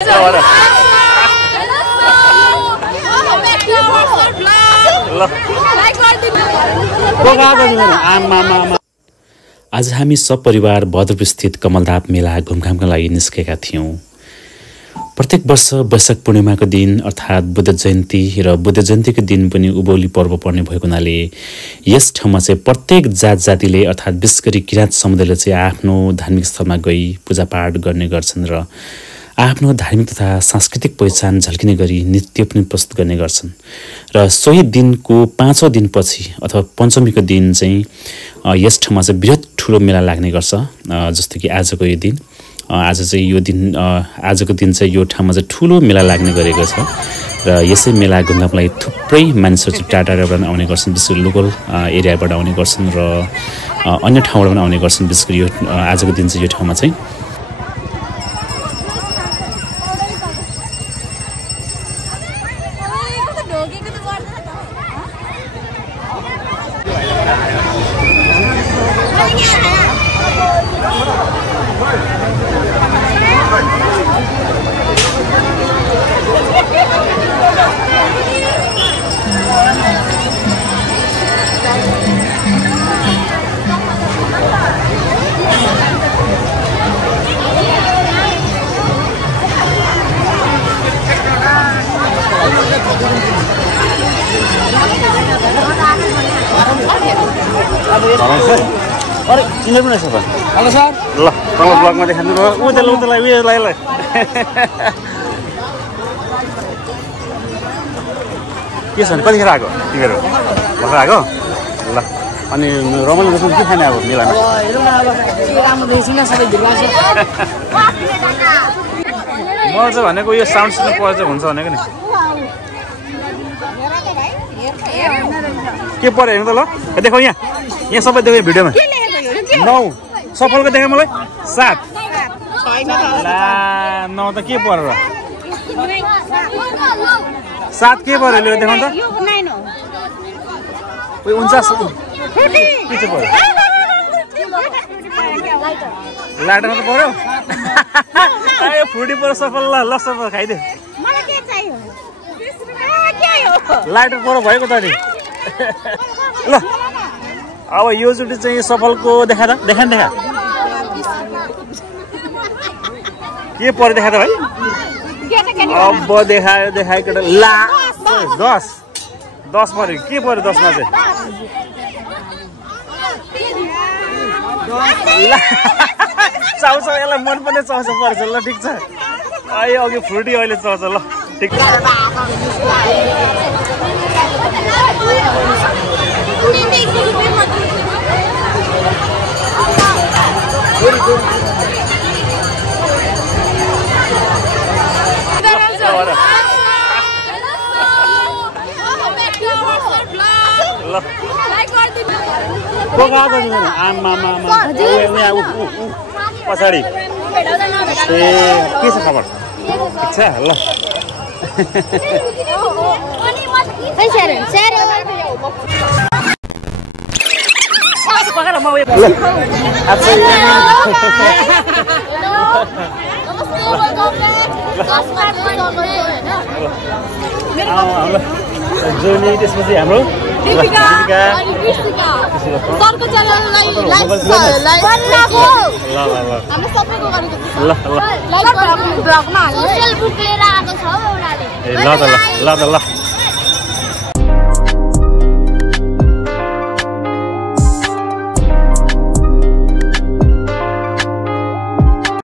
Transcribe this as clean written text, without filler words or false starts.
आज हामी सपरिवार भद्रपुर स्थित कमलधाप मेला घुमघामका लागि निस्केका थियौं। प्रत्येक वर्ष वैशाख पूर्णिमाको दिन अर्थात् बुद्ध जयन्ती र बुद्ध जयन्तीको दिन पनि उभौली पर्व पर्ने भएको हुनाले यस ठाउँमा चाहिँ प्रत्येक जात जातिले अर्थात् विशेष गरी किराँत समुदायले चाहिँ आफ्नो धार्मिक स्थलमा गई पूजापाठ गर्ने गर्छन् र आफ्नो धार्मिक तथा सांस्कृतिक पहिचान झल्किने गरी नृत्य पनि प्रस्तुत गर्ने गर्छन्। र सोही दिनको 5औं दिनपछि अथवा पञ्चमीको दिन चाहिँ यस ठाउँमा चाहिँ बृहत ठुलो मेला लाग्ने गर्छ। जस्तो कि आजको यो दिन आजको दिन चाहिँ यो ठाउँमा चाहिँ ठुलो मेला लाग्ने गरेको छ र यसै मेला घुम्नको लागि थुप्रै मानिसहरू चाहिँ टाढाबाट आउने गर्छन्। विशेष गरी लोकल एरियाबाट आउने गर्छन् र अन्य ठाउँबाट पनि आउने गर्छन्। विशेष गरी यो आजको दिन चाहिँ यो ठाउँमा चाहिँ अरे चिने पनि रहेछ। हेलो सर, ल तल ब्लगमा देखाउनु भयो। उतलाई के छ नि, कतिखेर आएको तिमीहरू? भर्खर आएको? ल अनि रमाइलो गर्छौ के खाने अब मेलामा? म चाहिँ भनेको यो साउन्ड सिस्टम पर्छ हुन्छ भनेको नि। के पर्यो हेर्नु त ल, देखाउ यहाँ सबै देखाउ भिडियोमा। 9 सफलको देखा मलाई 7 ला 9 त के पर्यो र? 7 के पर्यो लु देखाउनु त। 49 के चाहिँ पर्यो? लाइटरमा त पर्यो। ए फ्रुटी पर्यो सफल। ल सफल खाइदे। मलाई के चाहियो? 20 रुपैयाँ के हो? लाइटर पर्यो भएको त नि। ल अब यो चोटि चाहिँ सफलको देखा त, देखा के पर्यो देखा त भाइ। अब देखायो केटा। ला 10 पर्यो। के पर्यो 10 मा चाहिँ? चाउचाउ यसलाई मनपर्ने चाउचाउ पर्छ। ल ठिक छ। अघि फ्रुटी अहिले चाउच। ल ठिक छ। पछाडि के छ खबर? ठिक छ। ल जोनी त्यसपछि हाम्रो ल